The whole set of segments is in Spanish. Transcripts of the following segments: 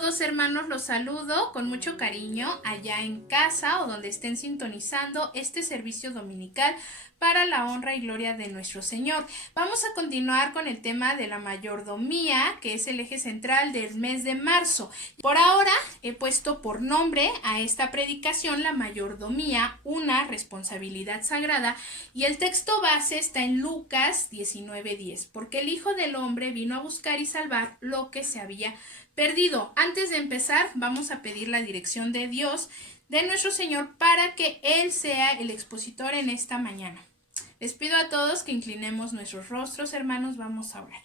todos, hermanos, los saludo con mucho cariño allá en casa o donde estén sintonizando este servicio dominical para la honra y gloria de nuestro Señor. Vamos a continuar con el tema de la mayordomía, que es el eje central del mes de marzo. Por ahora he puesto por nombre a esta predicación la mayordomía, una responsabilidad sagrada, y el texto base está en Lucas 19:10, porque el Hijo del Hombre vino a buscar y salvar lo que se había perdido. Antes de empezar, vamos a pedir la dirección de Dios, de nuestro Señor, para que Él sea el expositor en esta mañana. Les pido a todos que inclinemos nuestros rostros, hermanos, vamos a orar.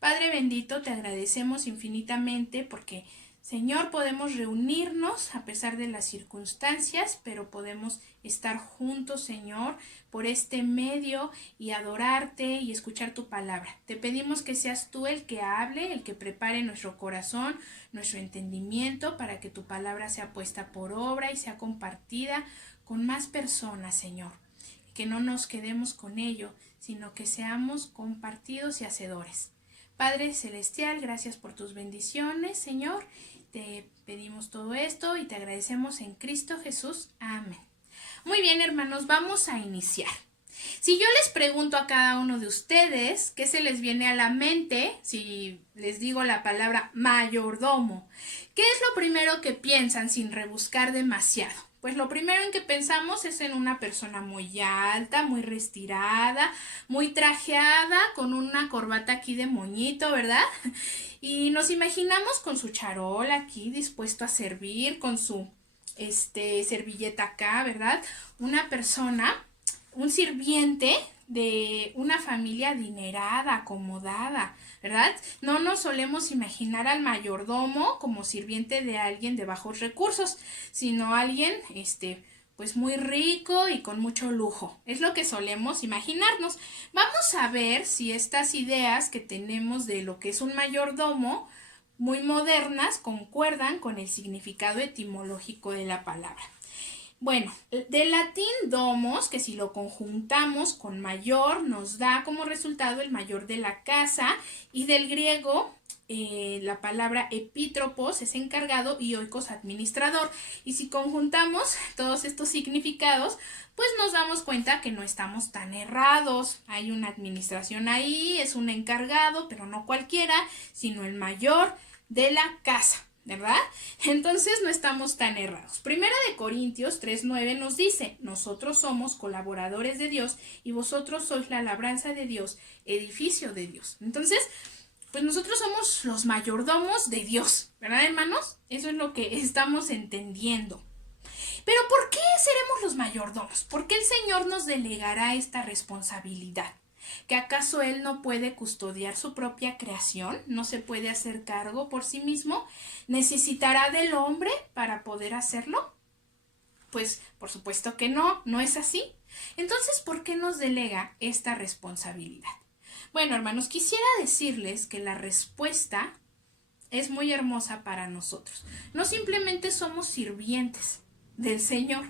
Padre bendito, te agradecemos infinitamente porque, Señor, podemos reunirnos a pesar de las circunstancias, pero podemos estar juntos, Señor, por este medio y adorarte y escuchar tu palabra. Te pedimos que seas tú el que hable, el que prepare nuestro corazón, nuestro entendimiento, para que tu palabra sea puesta por obra y sea compartida con más personas, Señor. Que no nos quedemos con ello, sino que seamos compartidos y hacedores. Padre Celestial, gracias por tus bendiciones, Señor. Te pedimos todo esto y te agradecemos en Cristo Jesús. Amén. Muy bien, hermanos, vamos a iniciar. Si yo les pregunto a cada uno de ustedes qué se les viene a la mente, si les digo la palabra mayordomo, ¿qué es lo primero que piensan sin rebuscar demasiado? Pues lo primero en que pensamos es en una persona muy alta, muy retirada, muy trajeada, con una corbata aquí de moñito, ¿verdad? Y nos imaginamos con su charol aquí dispuesto a servir, con su servilleta acá, ¿verdad? Una persona, un sirviente de una familia adinerada, acomodada, ¿verdad? No nos solemos imaginar al mayordomo como sirviente de alguien de bajos recursos, sino alguien, pues muy rico y con mucho lujo. Es lo que solemos imaginarnos. Vamos a ver si estas ideas que tenemos de lo que es un mayordomo, muy modernas, concuerdan con el significado etimológico de la palabra. Bueno, del latín domos, que si lo conjuntamos con mayor, nos da como resultado el mayor de la casa, y del griego la palabra epítropos es encargado y oikos administrador. Y si conjuntamos todos estos significados, pues nos damos cuenta que no estamos tan errados. Hay una administración ahí, es un encargado, pero no cualquiera, sino el mayor de la casa, ¿verdad? Entonces no estamos tan errados. Primera de Corintios 3:9 nos dice: nosotros somos colaboradores de Dios y vosotros sois la labranza de Dios, edificio de Dios. Entonces, pues nosotros somos los mayordomos de Dios, ¿verdad, hermanos? Eso es lo que estamos entendiendo. Pero ¿por qué seremos los mayordomos? ¿Por qué el Señor nos delegará esta responsabilidad? ¿Que acaso Él no puede custodiar su propia creación? ¿No se puede hacer cargo por sí mismo? ¿Necesitará del hombre para poder hacerlo? Pues por supuesto que no, no es así. Entonces, ¿por qué nos delega esta responsabilidad? Bueno, hermanos, quisiera decirles que la respuesta es muy hermosa para nosotros. No simplemente somos sirvientes del Señor,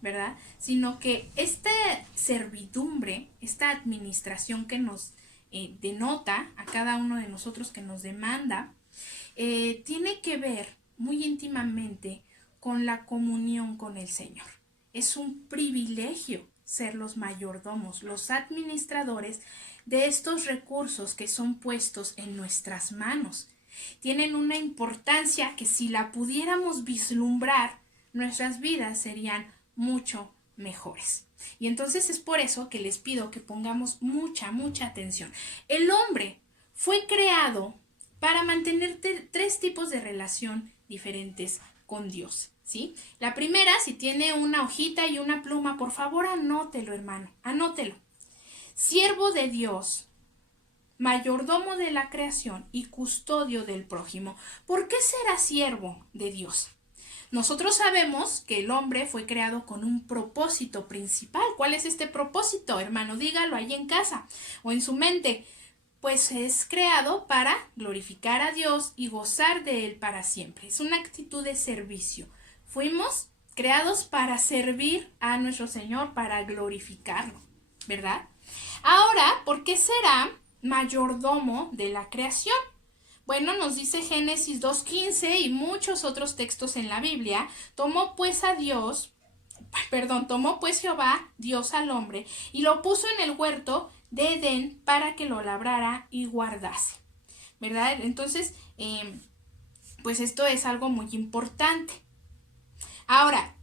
¿verdad? Sino que esta servidumbre, esta administración que nos denota a cada uno de nosotros, que nos demanda, tiene que ver muy íntimamente con la comunión con el Señor. Es un privilegio ser los mayordomos, los administradores de estos recursos que son puestos en nuestras manos. Tienen una importancia que, si la pudiéramos vislumbrar, nuestras vidas serían mucho mejores. Y entonces es por eso que les pido que pongamos mucha atención. El hombre fue creado para mantener tres tipos de relación diferentes con Dios, ¿sí? La primera, si tiene una hojita y una pluma, por favor anótelo, hermano, anótelo. Siervo de Dios, mayordomo de la creación y custodio del prójimo. ¿Por qué será siervo de Dios? Nosotros sabemos que el hombre fue creado con un propósito principal. ¿Cuál es este propósito, hermano? Dígalo ahí en casa o en su mente. Pues es creado para glorificar a Dios y gozar de Él para siempre. Es una actitud de servicio. Fuimos creados para servir a nuestro Señor, para glorificarlo, ¿verdad? Ahora, ¿por qué será mayordomo de la creación? Bueno, nos dice Génesis 2:15 y muchos otros textos en la Biblia, tomó pues Jehová, Dios al hombre, y lo puso en el huerto de Edén para que lo labrara y guardase, ¿verdad? Entonces, pues esto es algo muy importante. Ahora,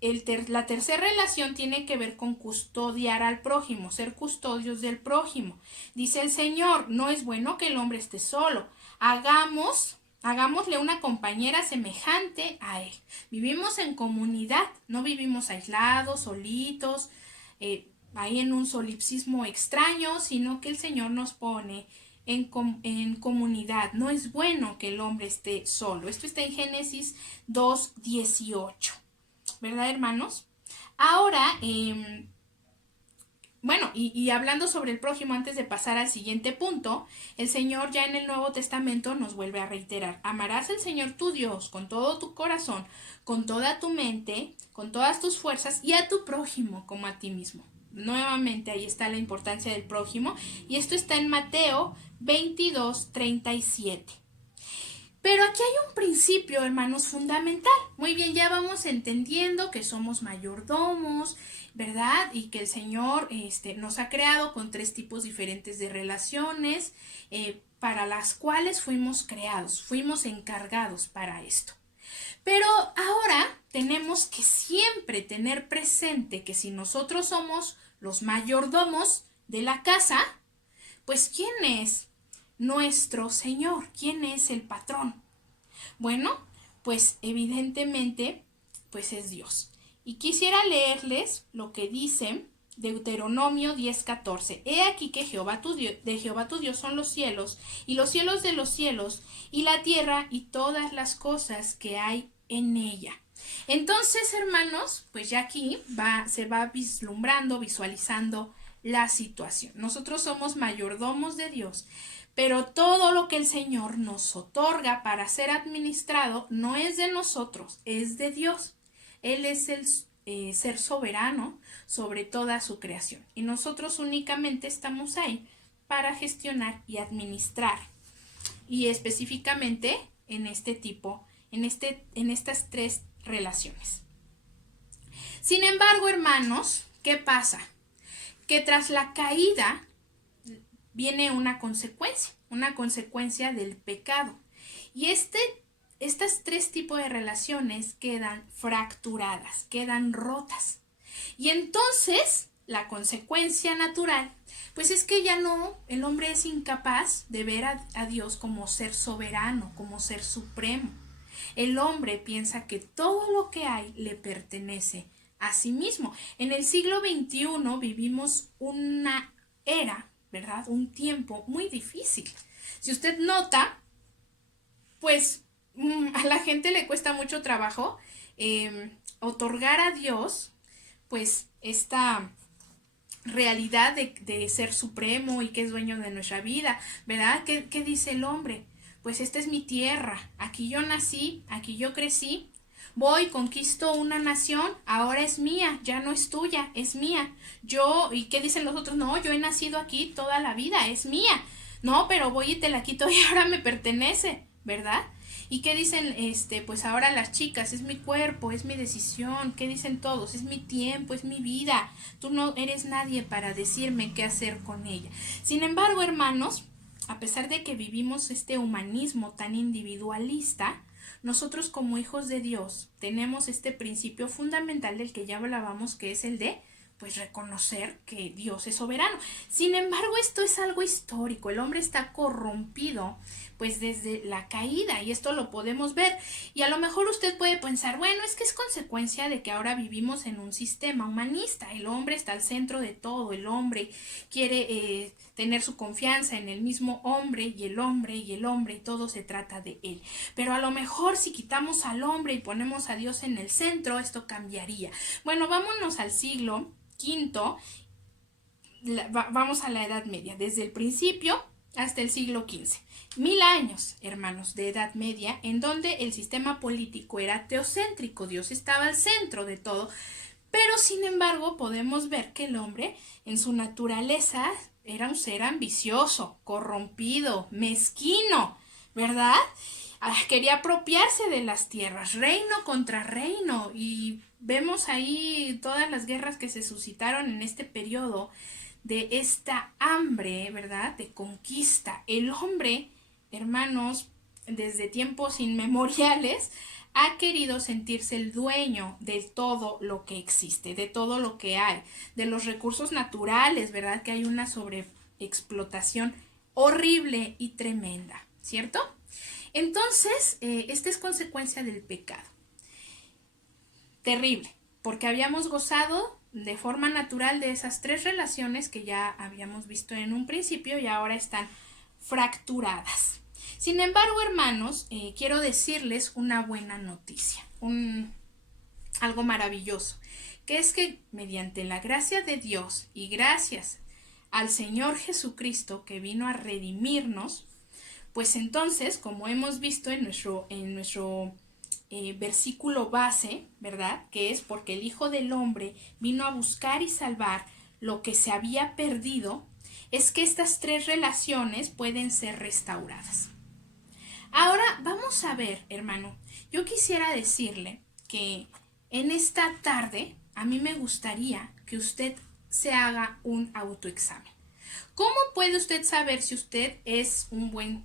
la tercera relación tiene que ver con custodiar al prójimo, ser custodios del prójimo. Dice el Señor, no es bueno que el hombre esté solo. Hagámosle una compañera semejante a él. Vivimos en comunidad, no vivimos aislados, solitos, ahí en un solipsismo extraño, sino que el Señor nos pone en comunidad. No es bueno que el hombre esté solo. Esto está en Génesis 2:18. ¿Verdad, hermanos? Ahora, bueno, y hablando sobre el prójimo antes de pasar al siguiente punto, el Señor ya en el Nuevo Testamento nos vuelve a reiterar, amarás al Señor tu Dios con todo tu corazón, con toda tu mente, con todas tus fuerzas y a tu prójimo como a ti mismo. Nuevamente ahí está la importancia del prójimo y esto está en Mateo 22:37. Pero aquí hay un principio, hermanos, fundamental. Muy bien, ya vamos entendiendo que somos mayordomos, ¿verdad? Y que el Señor nos ha creado con 3 tipos diferentes de relaciones para las cuales fuimos creados, fuimos encargados para esto. Pero ahora tenemos que siempre tener presente que si nosotros somos los mayordomos de la casa, pues ¿quién es nuestro Señor? ¿Quién es el patrón? Bueno, pues evidentemente, pues es Dios. Y quisiera leerles lo que dice Deuteronomio 10:14. He aquí que Jehová tu Dios son los cielos, y los cielos de los cielos, y la tierra, y todas las cosas que hay en ella. Entonces, hermanos, pues ya aquí se va vislumbrando, visualizando la situación. Nosotros somos mayordomos de Dios, pero todo lo que el Señor nos otorga para ser administrado no es de nosotros, es de Dios. Él es el ser soberano sobre toda su creación. Y nosotros únicamente estamos ahí para gestionar y administrar. Y específicamente en estas 3 relaciones. Sin embargo, hermanos, ¿qué pasa? Que tras la caída viene una consecuencia del pecado. Y estas 3 tipos de relaciones quedan fracturadas, quedan rotas. Y entonces, la consecuencia natural, pues es que ya no, el hombre es incapaz de ver a Dios como ser soberano, como ser supremo. El hombre piensa que todo lo que hay le pertenece a sí mismo. En el siglo XXI vivimos una era, ¿verdad? Un tiempo muy difícil. Si usted nota, pues a la gente le cuesta mucho trabajo otorgar a Dios, pues esta realidad de ser supremo y que es dueño de nuestra vida, ¿verdad? ¿Qué dice el hombre? Pues esta es mi tierra, aquí yo nací, aquí yo crecí, voy, conquisto una nación, ahora es mía, ya no es tuya, es mía. ¿Y qué dicen los otros? No, yo he nacido aquí toda la vida, es mía. No, pero voy y te la quito y ahora me pertenece, ¿verdad? ¿Y qué dicen? Pues ahora las chicas, es mi cuerpo, es mi decisión. ¿Qué dicen todos? Es mi tiempo, es mi vida. Tú no eres nadie para decirme qué hacer con ella. Sin embargo, hermanos, a pesar de que vivimos este humanismo tan individualista, nosotros como hijos de Dios tenemos este principio fundamental del que ya hablábamos, que es el de pues reconocer que Dios es soberano. Sin embargo, esto es algo histórico. El hombre está corrompido pues desde la caída y esto lo podemos ver. Y a lo mejor usted puede pensar, bueno, es que es consecuencia de que ahora vivimos en un sistema humanista. El hombre está al centro de todo. El hombre quiere tener su confianza en el mismo hombre y el hombre y el hombre y todo se trata de él. Pero a lo mejor si quitamos al hombre y ponemos a Dios en el centro, esto cambiaría. Bueno, vámonos al siglo V, vamos a la Edad Media, desde el principio hasta el siglo XV. 1000 años, hermanos, de Edad Media, en donde el sistema político era teocéntrico, Dios estaba al centro de todo, pero sin embargo podemos ver que el hombre en su naturaleza era un ser ambicioso, corrompido, mezquino, ¿verdad? Quería apropiarse de las tierras, reino contra reino, y vemos ahí todas las guerras que se suscitaron en este periodo de esta hambre, ¿verdad? De conquista. El hombre, hermanos, desde tiempos inmemoriales, ha querido sentirse el dueño de todo lo que existe, de todo lo que hay, de los recursos naturales, ¿verdad? Que hay una sobreexplotación horrible y tremenda, ¿cierto? Entonces, esta es consecuencia del pecado. Terrible, porque habíamos gozado de forma natural de esas tres relaciones que ya habíamos visto en un principio y ahora están fracturadas. Sin embargo, hermanos, quiero decirles una buena noticia, algo maravilloso, que es que mediante la gracia de Dios y gracias al Señor Jesucristo que vino a redimirnos, pues entonces, como hemos visto en nuestro versículo base, ¿verdad? Que es porque el Hijo del Hombre vino a buscar y salvar lo que se había perdido, es que estas tres relaciones pueden ser restauradas. Ahora vamos a ver, hermano, yo quisiera decirle que en esta tarde a mí me gustaría que usted se haga un autoexamen. ¿Cómo puede usted saber si usted es un buen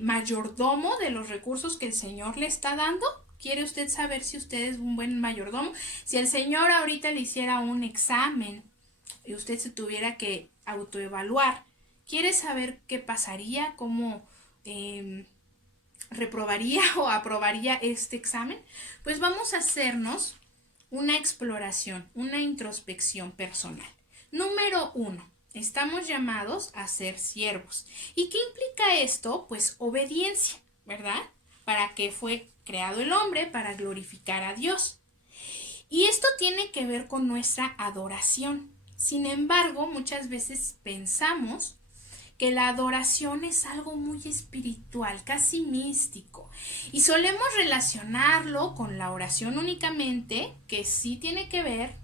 mayordomo de los recursos que el Señor le está dando? ¿Quiere usted saber si usted es un buen mayordomo? Si el Señor ahorita le hiciera un examen y usted se tuviera que autoevaluar, ¿quiere saber qué pasaría? ¿Cómo reprobaría o aprobaría este examen? Pues vamos a hacernos una exploración, una introspección personal. Número 1. Estamos llamados a ser siervos. ¿Y qué implica esto? Pues obediencia, ¿verdad? ¿Para qué fue creado el hombre? Para glorificar a Dios. Y esto tiene que ver con nuestra adoración. Sin embargo, muchas veces pensamos que la adoración es algo muy espiritual, casi místico, y solemos relacionarlo con la oración únicamente, que sí tiene que ver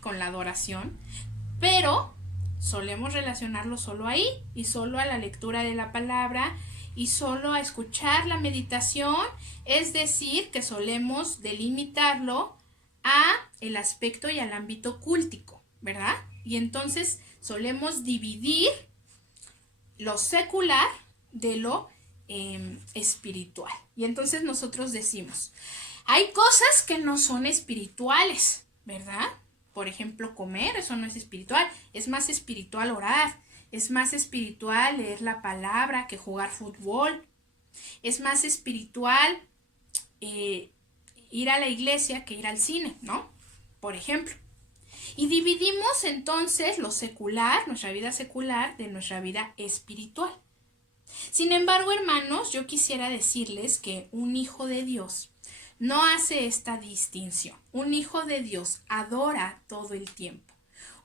con la adoración, pero solemos relacionarlo solo ahí y solo a la lectura de la palabra y solo a escuchar la meditación, es decir, que solemos delimitarlo a el aspecto y al ámbito cúltico, ¿verdad? Y entonces solemos dividir lo secular de lo espiritual. Y entonces nosotros decimos, hay cosas que no son espirituales, ¿verdad? Por ejemplo, comer, eso no es espiritual. Es más espiritual orar. Es más espiritual leer la palabra que jugar fútbol. Es más espiritual ir a la iglesia que ir al cine, ¿no? Por ejemplo. Y dividimos entonces lo secular, nuestra vida secular, de nuestra vida espiritual. Sin embargo, hermanos, yo quisiera decirles que un hijo de Dios no hace esta distinción. Un hijo de Dios adora todo el tiempo.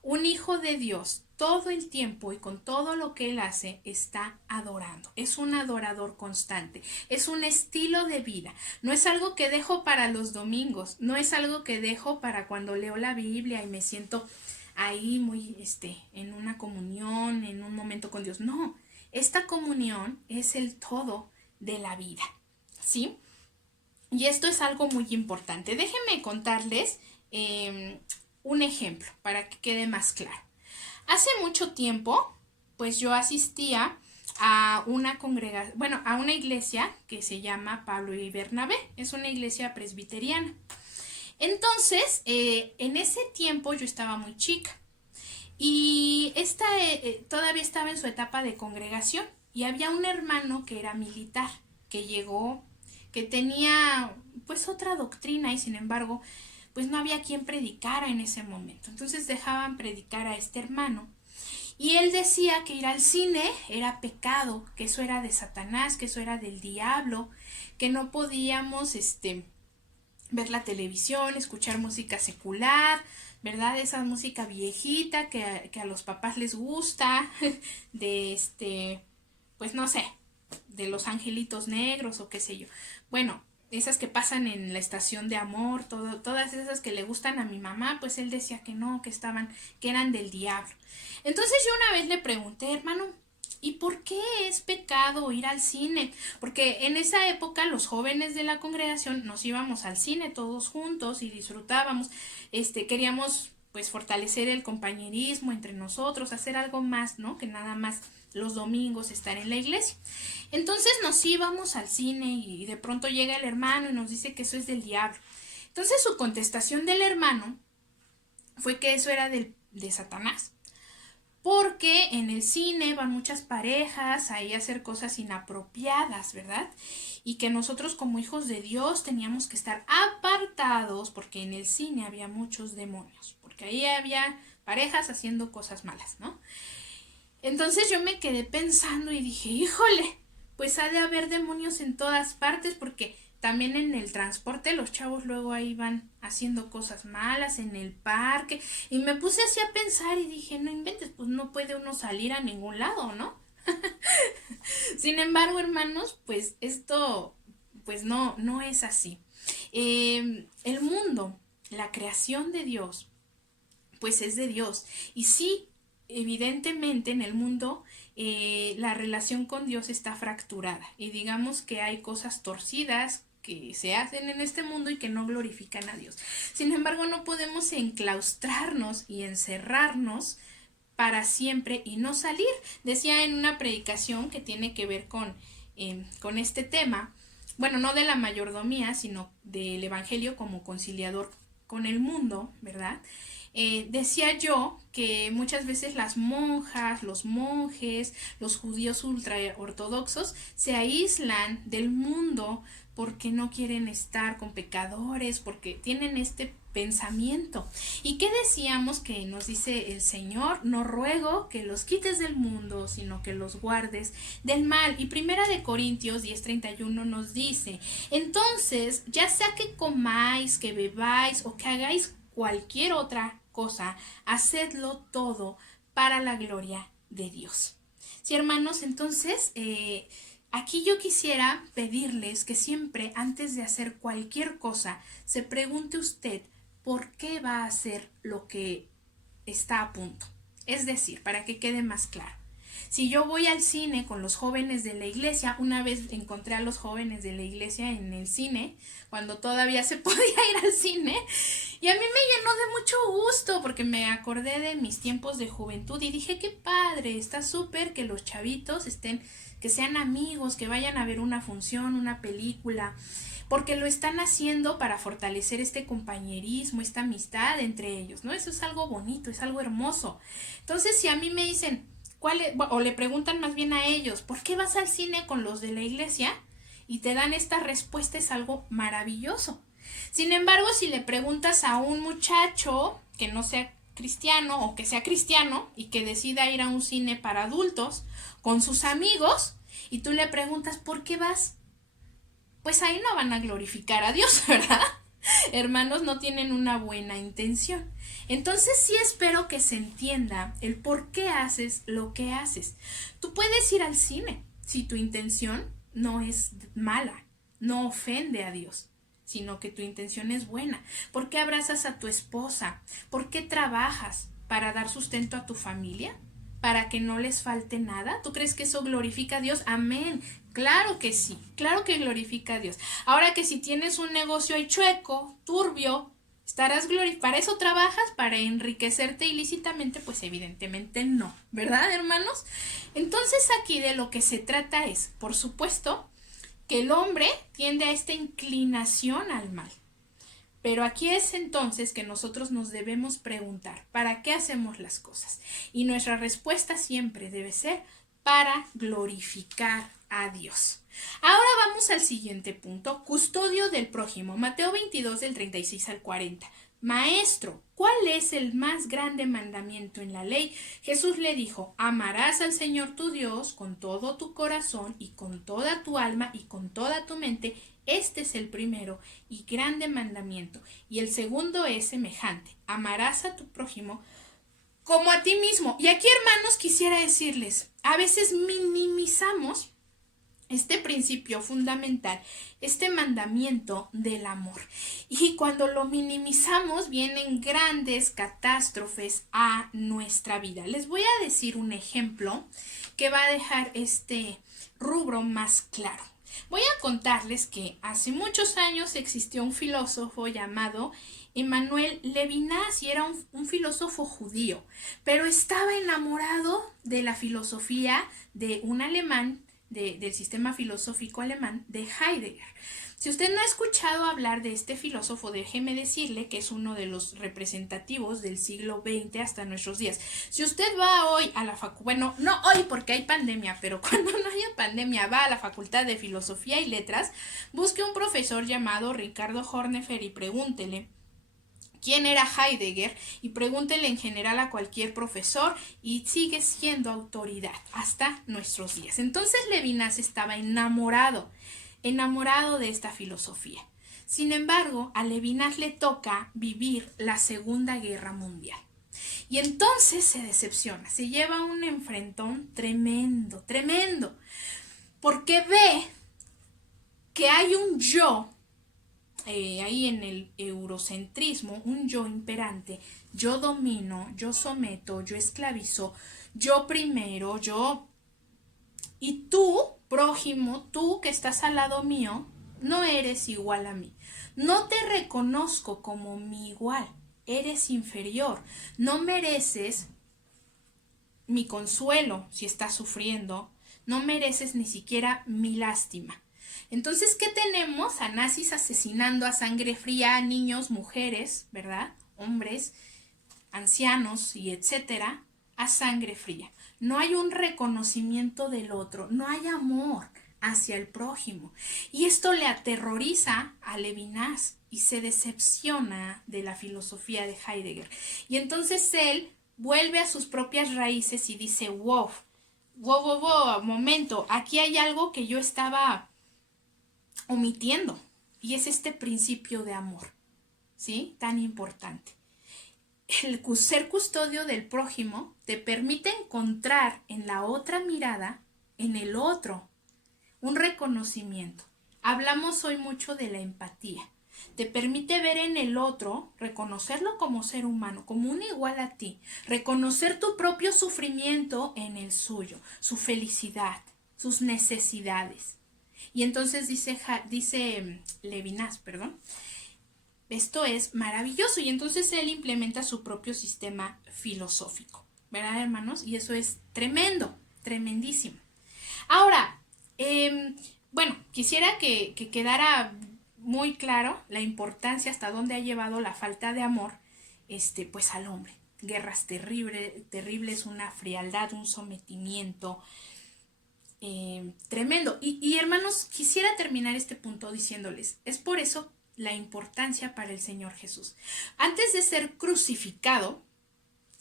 Un hijo de Dios todo el tiempo y con todo lo que él hace está adorando. Es un adorador constante. Es un estilo de vida. No es algo que dejo para los domingos. No es algo que dejo para cuando leo la Biblia y me siento ahí muy en una comunión, en un momento con Dios. No, esta comunión es el todo de la vida, ¿sí? Y esto es algo muy importante. Déjenme contarles un ejemplo para que quede más claro. Hace mucho tiempo, pues yo asistía a una congregación, bueno, a una iglesia que se llama Pablo y Bernabé. Es una iglesia presbiteriana. Entonces, en ese tiempo yo estaba muy chica y todavía estaba en su etapa de congregación y había un hermano que era militar, que llegó, que tenía pues otra doctrina y sin embargo pues no había quien predicara en ese momento. Entonces dejaban predicar a este hermano y él decía que ir al cine era pecado, que eso era de Satanás, que eso era del diablo, que no podíamos ver la televisión, escuchar música secular, ¿verdad? Esa música viejita que a los papás les gusta, de pues no sé, de los angelitos negros o qué sé yo. Bueno, esas que pasan en la estación de amor, todas esas que le gustan a mi mamá, pues él decía que no, que eran del diablo. Entonces yo una vez le pregunté, hermano, ¿Y por qué es pecado ir al cine? Porque en esa época los jóvenes de la congregación nos íbamos al cine todos juntos y disfrutábamos, queríamos pues fortalecer el compañerismo entre nosotros, hacer algo más, ¿no? Que nada más los domingos estar en la iglesia. Entonces nos íbamos al cine y de pronto llega el hermano y nos dice que eso es del diablo. Entonces su contestación del hermano fue que eso era de Satanás. Porque en el cine van muchas parejas ahí a hacer cosas inapropiadas, ¿verdad? Y que nosotros como hijos de Dios teníamos que estar apartados porque en el cine había muchos demonios, porque ahí había parejas haciendo cosas malas, ¿no? Entonces yo me quedé pensando y dije, híjole, pues ha de haber demonios en todas partes porque también en el transporte los chavos luego ahí van haciendo cosas malas en el parque y me puse así a pensar y dije, no inventes, pues no puede uno salir a ningún lado, ¿no? Sin embargo, hermanos, pues esto pues no es así. El mundo, la creación de Dios, pues es de Dios. Y sí, evidentemente en el mundo la relación con Dios está fracturada y digamos que hay cosas torcidas que se hacen en este mundo y que no glorifican a Dios. Sin embargo, no podemos enclaustrarnos y encerrarnos para siempre y no salir. Decía en una predicación que tiene que ver con este tema, bueno, no de la mayordomía, sino del evangelio como conciliador con el mundo, ¿verdad? Decía yo que muchas veces las monjas, los monjes, los judíos ultraortodoxos se aíslan del mundo porque no quieren estar con pecadores, porque tienen este pensamiento. ¿Y qué decíamos que nos dice el Señor? No ruego que los quites del mundo, sino que los guardes del mal. Y Primera de Corintios 10:31 nos dice, entonces, ya sea que comáis, que bebáis o que hagáis cualquier otra cosa, hacedlo todo para la gloria de Dios. Sí, hermanos, entonces aquí yo quisiera pedirles que siempre antes de hacer cualquier cosa se pregunte usted por qué va a hacer lo que está a punto. Es decir, para que quede más claro. Si yo voy al cine con los jóvenes de la iglesia, una vez encontré a los jóvenes de la iglesia en el cine, cuando todavía se podía ir al cine, y a mí me llenó de mucho gusto porque me acordé de mis tiempos de juventud y dije, qué padre, está súper que los chavitos estén, que sean amigos, que vayan a ver una función, una película, porque lo están haciendo para fortalecer este compañerismo, esta amistad entre ellos, ¿no? Eso es algo bonito, es algo hermoso. Entonces, si a mí me dicen, o le preguntan más bien a ellos, ¿por qué vas al cine con los de la iglesia? Y te dan esta respuesta, es algo maravilloso. Sin embargo, si le preguntas a un muchacho que no sea cristiano o que sea cristiano y que decida ir a un cine para adultos con sus amigos y tú le preguntas ¿por qué vas? Pues ahí no van a glorificar a Dios, ¿verdad? Hermanos, no tienen una buena intención. Entonces sí espero que se entienda el por qué haces lo que haces. Tú puedes ir al cine si tu intención no es mala, no ofende a Dios, sino que tu intención es buena. ¿Por qué abrazas a tu esposa? ¿Por qué trabajas? ¿Para dar sustento a tu familia? ¿Para que no les falte nada? ¿Tú crees que eso glorifica a Dios? Amén. Claro que sí, claro que glorifica a Dios. Ahora que si tienes un negocio ahí chueco, turbio, estarás para eso trabajas, para enriquecerte ilícitamente, pues evidentemente no, ¿verdad, hermanos? Entonces aquí de lo que se trata es, por supuesto, que el hombre tiende a esta inclinación al mal. Pero aquí es entonces que nosotros nos debemos preguntar, ¿para qué hacemos las cosas? Y nuestra respuesta siempre debe ser para glorificar a Dios. Ahora vamos al siguiente punto, custodio del prójimo. Mateo 22 del 36 al 40. Maestro, ¿cuál es el más grande mandamiento en la ley? Jesús le dijo, amarás al Señor tu Dios con todo tu corazón y con toda tu alma y con toda tu mente. Este es el primero y grande mandamiento. Y el segundo es semejante, amarás a tu prójimo como a ti mismo. Y aquí, hermanos, quisiera decirles, a veces minimizamos este principio fundamental, este mandamiento del amor. Y cuando lo minimizamos, vienen grandes catástrofes a nuestra vida. Les voy a decir un ejemplo que va a dejar este rubro más claro. Voy a contarles que hace muchos años existió un filósofo llamado Emmanuel Levinas y era un filósofo judío, pero estaba enamorado de la filosofía de un alemán, del sistema filosófico alemán de Heidegger. Si usted no ha escuchado hablar de este filósofo, déjeme decirle que es uno de los representativos del siglo XX hasta nuestros días. Si usted va hoy a la facultad, bueno, no hoy porque hay pandemia, pero cuando no haya pandemia va a la Facultad de Filosofía y Letras, busque un profesor llamado Ricardo Hornefer y pregúntele quién era Heidegger y pregúntele en general a cualquier profesor y sigue siendo autoridad hasta nuestros días. Entonces Levinas estaba enamorado de esta filosofía. Sin embargo, a Levinas le toca vivir la Segunda Guerra Mundial. Y entonces se decepciona, se lleva un enfrentón tremendo, tremendo, porque ve que hay un yo ahí en el eurocentrismo, un yo imperante, yo domino, yo someto, yo esclavizo, yo primero, yo... Y tú, prójimo, tú que estás al lado mío, no eres igual a mí. No te reconozco como mi igual, eres inferior, no mereces mi consuelo si estás sufriendo, no mereces ni siquiera mi lástima. Entonces, ¿qué tenemos? A nazis asesinando a sangre fría a niños, mujeres, ¿verdad? Hombres, ancianos y etcétera, a sangre fría. No hay un reconocimiento del otro, no hay amor hacia el prójimo. Y esto le aterroriza a Levinas y se decepciona de la filosofía de Heidegger. Y entonces él vuelve a sus propias raíces y dice, wow, momento, aquí hay algo que yo estaba omitiendo, y es este principio de amor, ¿sí? Tan importante. El ser custodio del prójimo te permite encontrar en la otra mirada, en el otro, un reconocimiento. Hablamos hoy mucho de la empatía. Te permite ver en el otro, reconocerlo como ser humano, como un igual a ti, reconocer tu propio sufrimiento en el suyo, su felicidad, sus necesidades. Y entonces dice Levinas, esto es maravilloso y entonces él implementa su propio sistema filosófico, ¿verdad, hermanos? Y eso es tremendo, tremendísimo. Ahora, bueno, quisiera que quedara muy claro la importancia hasta dónde ha llevado la falta de amor, pues al hombre. Guerras terribles, una frialdad, un sometimiento, tremendo. Y hermanos, quisiera terminar este punto diciéndoles, es por eso la importancia para el Señor Jesús. Antes de ser crucificado,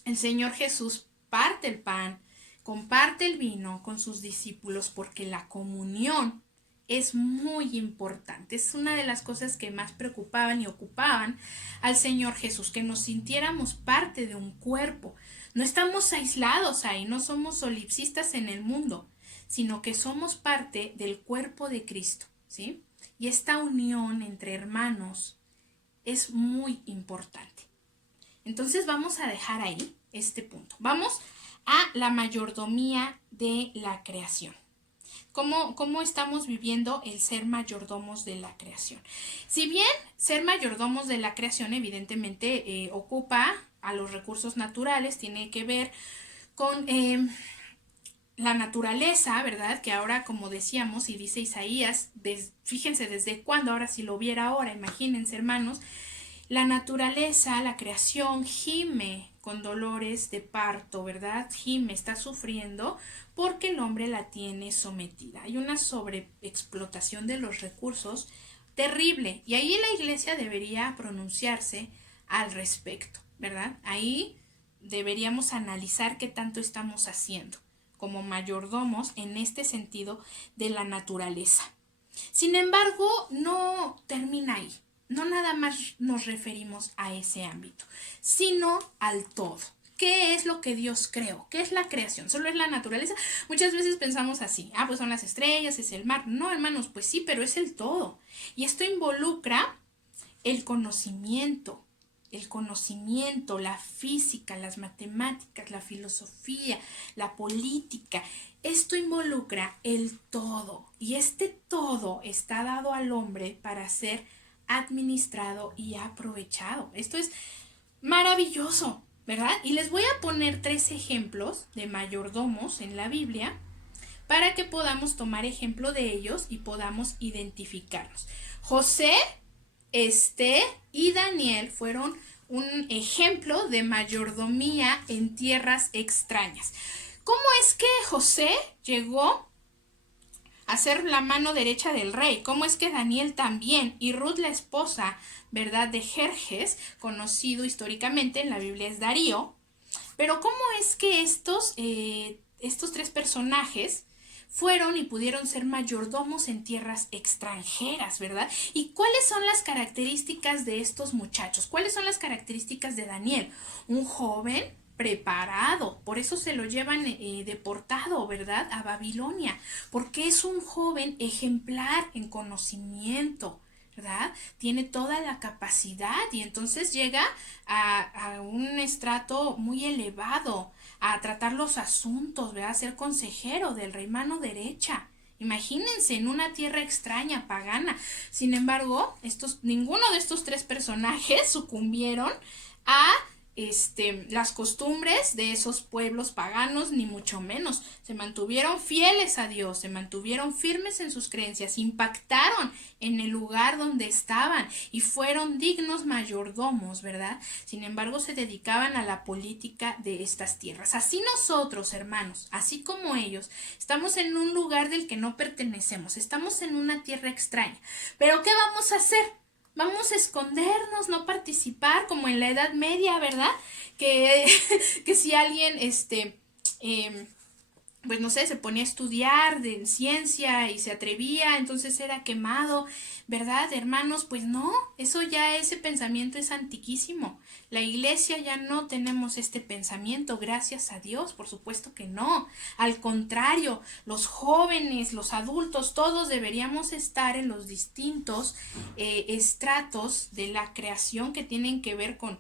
el Señor Jesús parte el pan, comparte el vino con sus discípulos porque la comunión es muy importante. Es una de las cosas que más preocupaban y ocupaban al Señor Jesús, que nos sintiéramos parte de un cuerpo. No estamos aislados ahí, no somos solipsistas en el mundo, sino que somos parte del cuerpo de Cristo, ¿sí? Y esta unión entre hermanos es muy importante. Entonces vamos a dejar ahí este punto. Vamos a la mayordomía de la creación. ¿Cómo estamos viviendo el ser mayordomos de la creación? Si bien ser mayordomos de la creación evidentemente ocupa a los recursos naturales, tiene que ver con la naturaleza, ¿verdad? Que ahora, como decíamos, y dice Isaías, fíjense desde cuándo, ahora si lo viera ahora, imagínense, hermanos, la naturaleza, la creación gime con dolores de parto, ¿verdad? Gime, está sufriendo porque el hombre la tiene sometida. Hay una sobreexplotación de los recursos terrible y ahí la iglesia debería pronunciarse al respecto, ¿verdad? Ahí deberíamos analizar qué tanto estamos haciendo como mayordomos en este sentido de la naturaleza. Sin embargo, no termina ahí. No nada más nos referimos a ese ámbito, sino al todo. ¿Qué es lo que Dios creó? ¿Qué es la creación? ¿Solo es la naturaleza? Muchas veces pensamos así, pues son las estrellas, es el mar. No, hermanos, pues sí, pero es el todo. Y esto involucra el conocimiento, la física, las matemáticas, la filosofía, la política. Esto involucra el todo. Y este todo está dado al hombre para ser administrado y aprovechado. Esto es maravilloso, ¿verdad? Y les voy a poner 3 ejemplos de mayordomos en la Biblia para que podamos tomar ejemplo de ellos y podamos identificarnos. José, Esther y Daniel fueron un ejemplo de mayordomía en tierras extrañas. ¿Cómo es que José llegó a ser la mano derecha del rey? ¿Cómo es que Daniel también? Y Ruth, la esposa, ¿verdad?, de Jerjes, conocido históricamente en la Biblia es Darío. Pero ¿cómo es que estos 3 personajes fueron y pudieron ser mayordomos en tierras extranjeras, ¿verdad? ¿Y cuáles son las características de estos muchachos? ¿Cuáles son las características de Daniel? Un joven preparado, por eso se lo llevan deportado, ¿verdad?, a Babilonia, porque es un joven ejemplar en conocimiento, ¿verdad? Tiene toda la capacidad y entonces llega a un estrato muy elevado, a tratar los asuntos, ¿verdad? A ser consejero del rey, mano derecha. Imagínense, en una tierra extraña, pagana. Sin embargo, ninguno de estos 3 personajes sucumbieron a las costumbres de esos pueblos paganos, ni mucho menos. Se mantuvieron fieles a Dios, se mantuvieron firmes en sus creencias, impactaron en el lugar donde estaban y fueron dignos mayordomos, ¿verdad? Sin embargo, se dedicaban a la política de estas tierras. Así nosotros, hermanos, así como ellos, estamos en un lugar del que no pertenecemos, estamos en una tierra extraña. ¿Pero qué vamos a hacer? Vamos a escondernos, no participar como en la Edad Media, ¿verdad? Que si alguien, pues no sé, se ponía a estudiar de ciencia y se atrevía, entonces era quemado, ¿verdad, hermanos? Pues no, ese pensamiento es antiquísimo. La iglesia ya no tenemos este pensamiento, gracias a Dios, por supuesto que no. Al contrario, los jóvenes, los adultos, todos deberíamos estar en los distintos estratos de la creación que tienen que ver con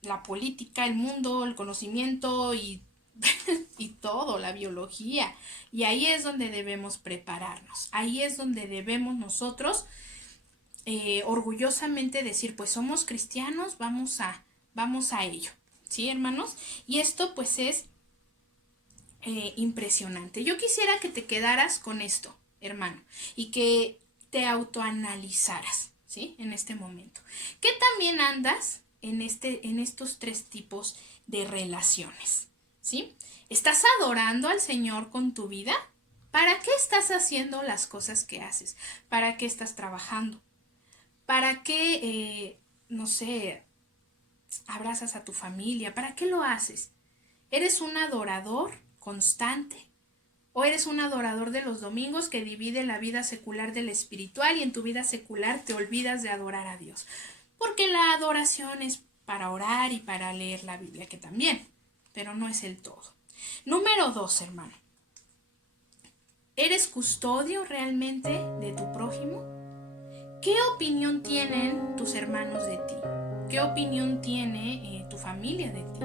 la política, el mundo, el conocimiento y todo, la biología. Y ahí es donde debemos prepararnos. Ahí es donde debemos nosotros orgullosamente decir, pues somos cristianos, vamos a ello. ¿Sí, hermanos? Y esto pues es impresionante. Yo quisiera que te quedaras con esto, hermano, y que te autoanalizaras, ¿sí? En este momento. ¿Qué también andas en estos 3 tipos de relaciones? ¿Sí? ¿Estás adorando al Señor con tu vida? ¿Para qué estás haciendo las cosas que haces? ¿Para qué estás trabajando? ¿Para qué, no sé, abrazas a tu familia? ¿Para qué lo haces? ¿Eres un adorador constante? ¿O eres un adorador de los domingos que divide la vida secular del espiritual y en tu vida secular te olvidas de adorar a Dios? Porque la adoración es para orar y para leer la Biblia, que también, pero no es el todo. Número 2, hermano. ¿Eres custodio realmente de tu prójimo? ¿Qué opinión tienen tus hermanos de ti? ¿Qué opinión tiene tu familia de ti?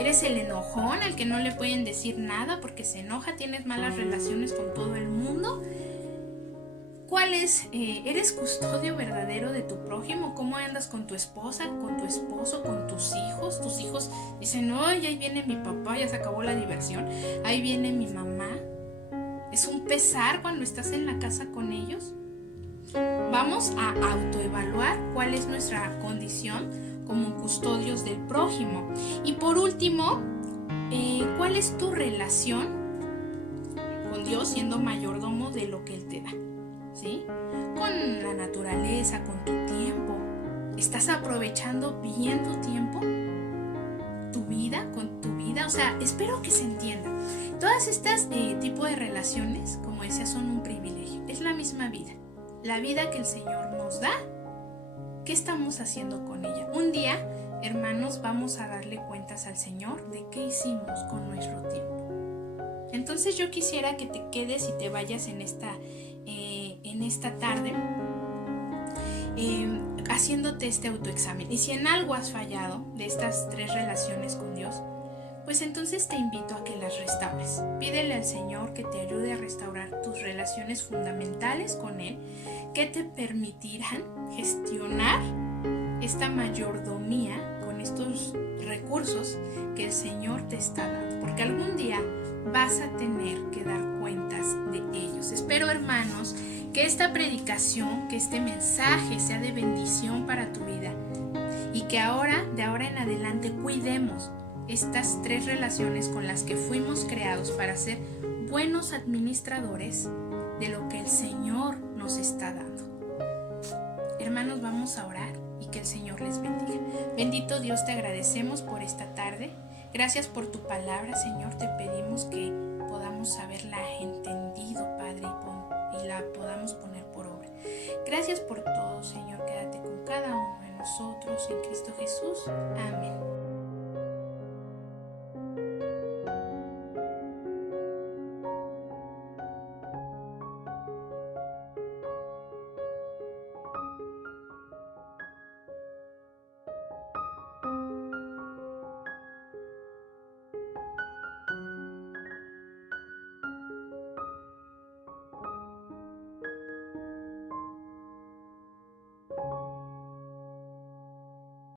¿Eres el enojón al que no le pueden decir nada porque se enoja? ¿Tienes malas relaciones con todo el mundo? ¿Cuál es? ¿Eres custodio verdadero de tu prójimo? ¿Cómo andas con tu esposa, con tu esposo, con tus hijos? Tus hijos dicen, oye, ahí viene mi papá, ya se acabó la diversión. Ahí viene mi mamá. ¿Es un pesar cuando estás en la casa con ellos? Vamos a autoevaluar cuál es nuestra condición como custodios del prójimo. Y por último, ¿cuál es tu relación con Dios siendo mayordomo de lo que Él te da? ¿Sí? Con la naturaleza, con tu tiempo. ¿Estás aprovechando bien tu tiempo? ¿Tu vida? ¿Con tu vida? O sea, espero que se entienda. Todas estas tipos de relaciones, como decía, son un privilegio. Es la misma vida. La vida que el Señor nos da, ¿qué estamos haciendo con ella? Un día hermanos, vamos a darle cuentas al Señor de qué hicimos con nuestro tiempo. Entonces yo quisiera que te quedes y te vayas en esta tarde haciéndote este autoexamen. Y si en algo has fallado de estas 3 relaciones con Dios, pues entonces te invito a que las restaures. Pídele al Señor que te ayude a restaurar tus relaciones fundamentales con Él, que te permitirán gestionar esta mayordomía con estos recursos que el Señor te está dando, porque algún día vas a tener que dar cuentas de ellos. Espero, hermanos, que esta predicación, que este mensaje sea de bendición para tu vida y que de ahora en adelante cuidemos estas 3 relaciones con las que fuimos creados para ser buenos administradores de lo que el Señor nos está dando. Hermanos, vamos a orar y que el Señor les bendiga. Bendito Dios, te agradecemos por esta tarde. Gracias por tu palabra, Señor. Te pedimos que podamos haberla entendido, Padre, y la podamos poner por obra. Gracias por todo, Señor. Quédate con cada uno de nosotros en Cristo Jesús. Amén.